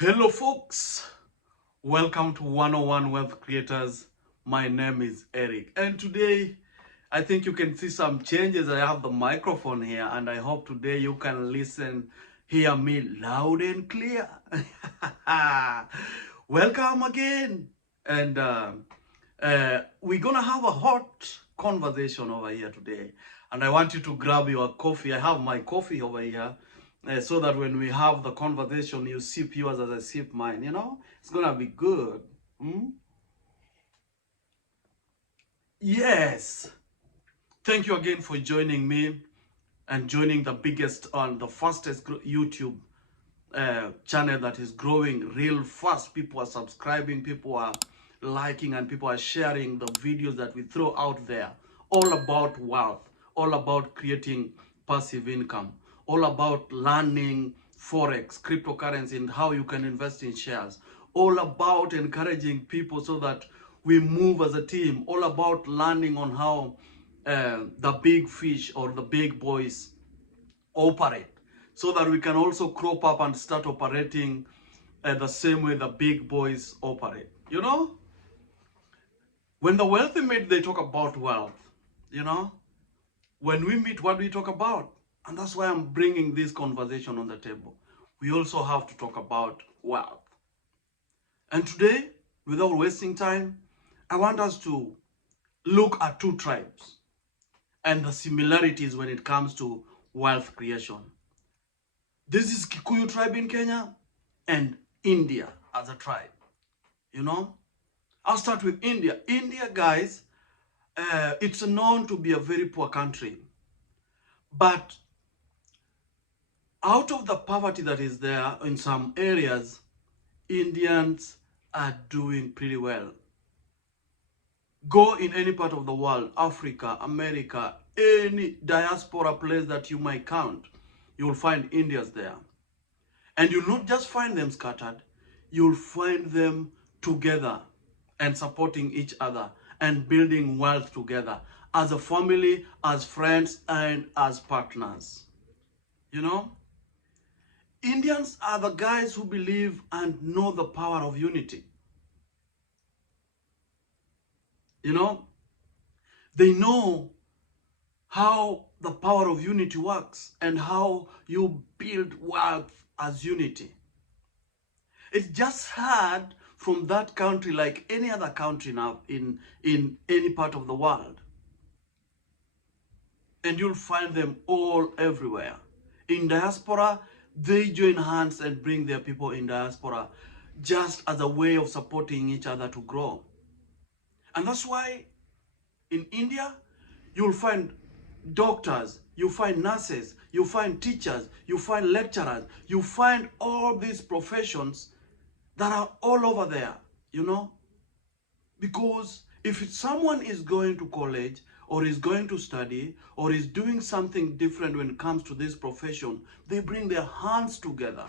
Hello folks, welcome to 101 Wealth Creators. My name is Eric, and today I think you can see some changes. I have the microphone here, and I hope today you can hear me loud and clear. Welcome again, and we're gonna have a hot conversation over here today, and I want you to grab your coffee. I have my coffee over here, so that when we have the conversation, you sip yours as I sip mine. It's gonna be good. Hmm? Yes. Thank you again for joining me and joining the biggest on the fastest YouTube channel that is growing real fast. People are subscribing, people are liking, and people are sharing the videos that we throw out there. All about wealth, all about creating passive income, all about learning forex, cryptocurrency, and how you can invest in shares. All about encouraging people so that we move as a team. All about learning on how the big fish or the big boys operate, so that we can also crop up and start operating the same way the big boys operate. When the wealthy meet, they talk about wealth. you know when we meet, what do we talk about? And that's why I'm bringing this conversation on the table. We also have to talk about wealth. And today, without wasting time, I want us to look at two tribes and the similarities when it comes to wealth creation. This is Kikuyu tribe in Kenya and India as a tribe. I'll start with India. India, guys, it's known to be a very poor country. But out of the poverty that is there in some areas, Indians are doing pretty well. Go in any part of the world, Africa, America, any diaspora place that you might count, you'll find Indians there. And you'll not just find them scattered, you'll find them together and supporting each other and building wealth together as a family, as friends, and as partners. Indians are the guys who believe and know the power of unity. They know how the power of unity works and how you build wealth as unity. It's just hard from that country, like any other country now in any part of the world. And you'll find them all everywhere. In diaspora, they join hands and bring their people in diaspora just as a way of supporting each other to grow. And that's why in India, you'll find doctors, you find nurses, you find teachers, you find lecturers, you find all these professions that are all over there, because if someone is going to college or is going to study or is doing something different when it comes to this profession, they bring their hands together,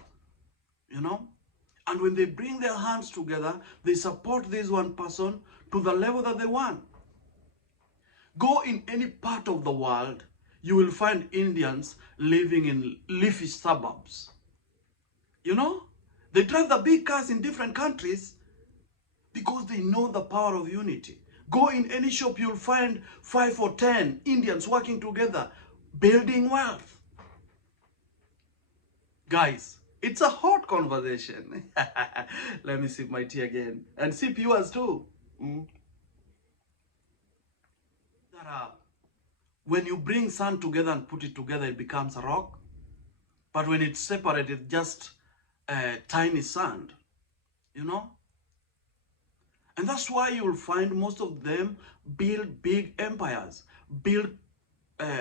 and when they bring their hands together, they support this one person to the level that they want. Go in any part of the world, you will find Indians living in leafy suburbs. They drive the big cars in different countries because they know the power of unity. Go in any shop, you'll find 5 or 10 Indians working together, building wealth. Guys, it's a hot conversation. Let me sip my tea again. And sip yours too. When you bring sand together and put it together, it becomes a rock. But when it's separated, it's just tiny sand, And that's why you'll find most of them build big empires, build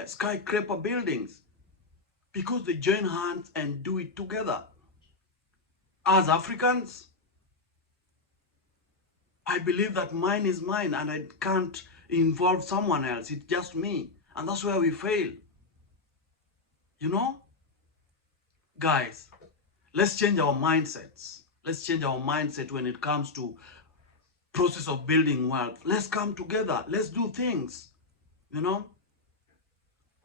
skyscraper buildings, because they join hands and do it together. As Africans, I believe that mine is mine and I can't involve someone else. It's just me. And that's where we fail. Guys, let's change our mindsets. Let's change our mindset when it comes to process of building wealth. Let's come together. Let's do things,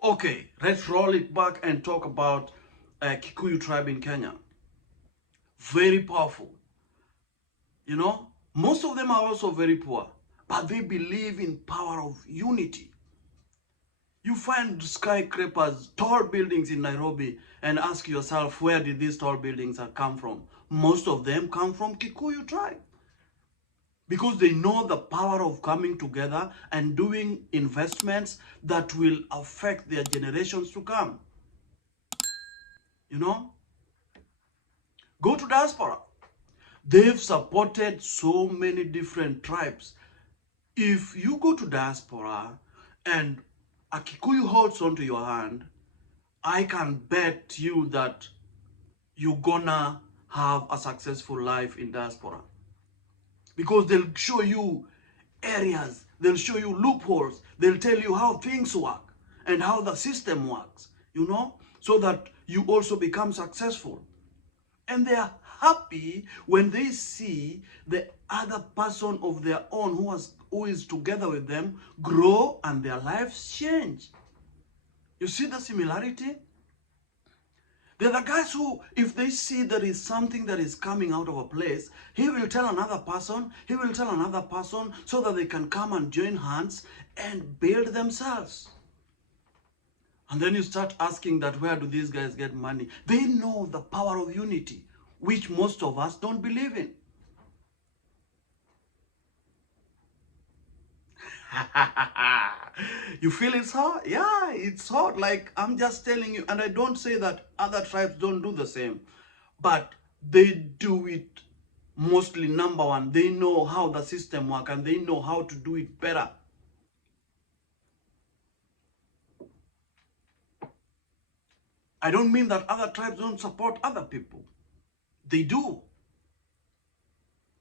Okay, let's roll it back and talk about Kikuyu tribe in Kenya. very powerful. You know, most of them are also very poor, but they believe in power of unity. You find skyscrapers, tall buildings in Nairobi, and ask yourself, where did these tall buildings have come from? Most of them come from Kikuyu tribe. Because they know the power of coming together and doing investments that will affect their generations to come. You know? Go to diaspora. They've supported so many different tribes. If you go to diaspora and a Kikuyu holds onto your hand, I can bet you that you're gonna have a successful life in diaspora. Because they'll show you areas, they'll show you loopholes, they'll tell you how things work and how the system works, you know, so that you also become successful. And they are happy when they see the other person of their own who is together with them grow and their lives change. You see the similarity? They're the guys who, if they see there is something that is coming out of a place, he will tell another person, so that they can come and join hands and build themselves. And then you start asking that, where do these guys get money? They know the power of unity, which most of us don't believe in. You feel it's hot? Yeah, it's hot. Like, I'm just telling you, and I don't say that other tribes don't do the same, but they do it mostly. Number one, they know how the system works and they know how to do it better. I don't mean that other tribes don't support other people. They do.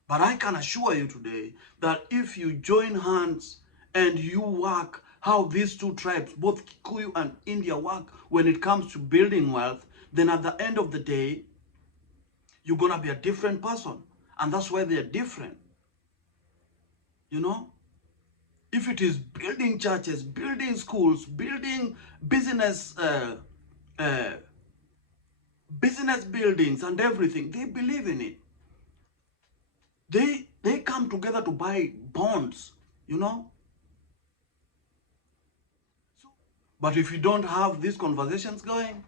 But I can assure you today that if you join hands and you work how these two tribes, both Kikuyu and India, work when it comes to building wealth, then at the end of the day, you're going to be a different person. And that's why they're different. You know? If it is building churches, building schools, building business buildings and everything, they believe in it. They come together to buy bonds, you know? But if you don't have these conversations going,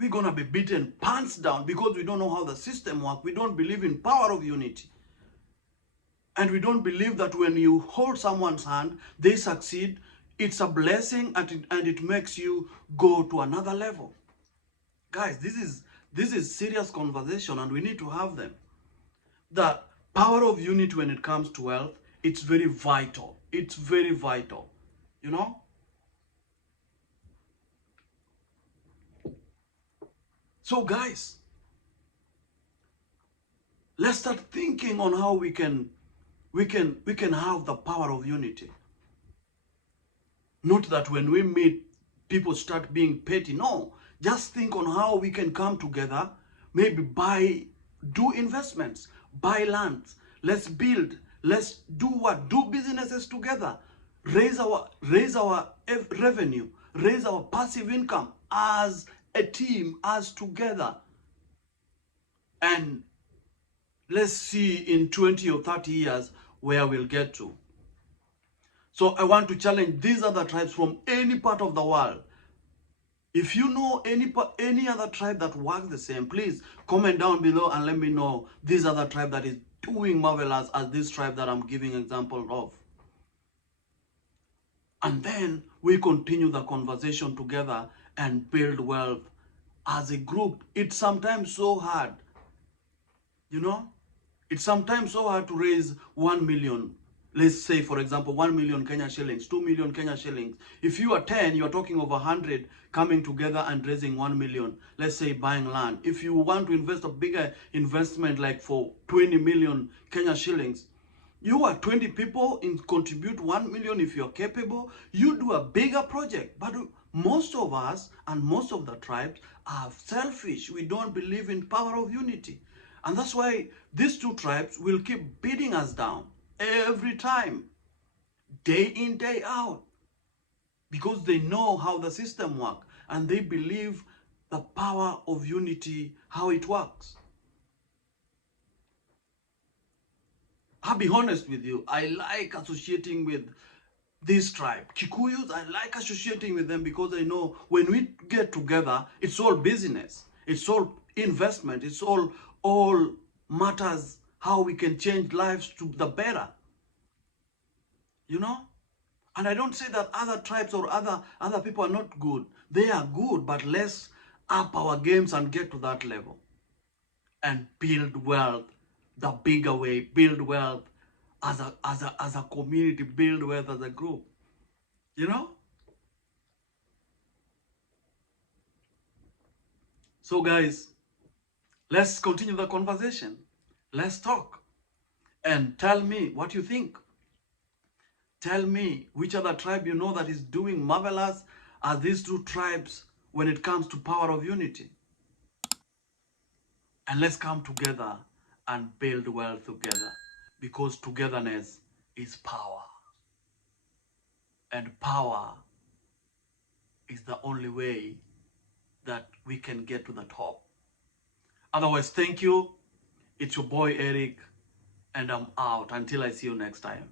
we're going to be beaten pants down because we don't know how the system works. We don't believe in power of unity. And we don't believe that when you hold someone's hand, they succeed. It's a blessing and it makes you go to another level. Guys, this is serious conversation and we need to have them. The power of unity when it comes to wealth, it's very vital. It's very vital, you know? So guys, let's start thinking on how we can have the power of unity. Not that when we meet, people start being petty. No, just think on how we can come together, maybe do investments, buy lands, let's build, let's do what? Do businesses together, raise our revenue, raise our passive income as a team, as together. And let's see in 20 or 30 years where we'll get to. So I want to challenge these other tribes from any part of the world. If you know any other tribe that works the same, please comment down below and let me know this other tribe that is doing marvelous as this tribe that I'm giving example of. And then we continue the conversation together and build wealth as a group. It's sometimes so hard, you know? It's sometimes so hard to raise 1 million. Let's say, for example, 1 million Kenya shillings, 2 million Kenya shillings. If you are 10, you are talking of 100 coming together and raising 1 million. Let's say buying land. If you want to invest a bigger investment like for 20 million Kenya shillings, you are 20 people and contribute 1 million if you're capable. You do a bigger project. But most of us and most of the tribes are selfish. We don't believe in power of unity. And that's why these two tribes will keep beating us down every time, day in, day out, because they know how the system works and they believe the power of unity, how it works. I'll be honest with you, I like associating with this tribe. Kikuyus, I like associating with them because I know when we get together, it's all business, it's all investment, it's all matters how we can change lives to the better. You know? And I don't say that other tribes or other people are not good. They are good, but let's up our games and get to that level and build wealth the bigger way, build wealth as a community, build wealth as a group. You know? So guys, let's continue the conversation. Let's talk and tell me what you think. Tell me which other tribe you know that is doing marvelous as these two tribes when it comes to power of unity. And let's come together and build wealth together, because togetherness is power. And power is the only way that we can get to the top. Otherwise, thank you. It's your boy Eric, and I'm out. Until I see you next time.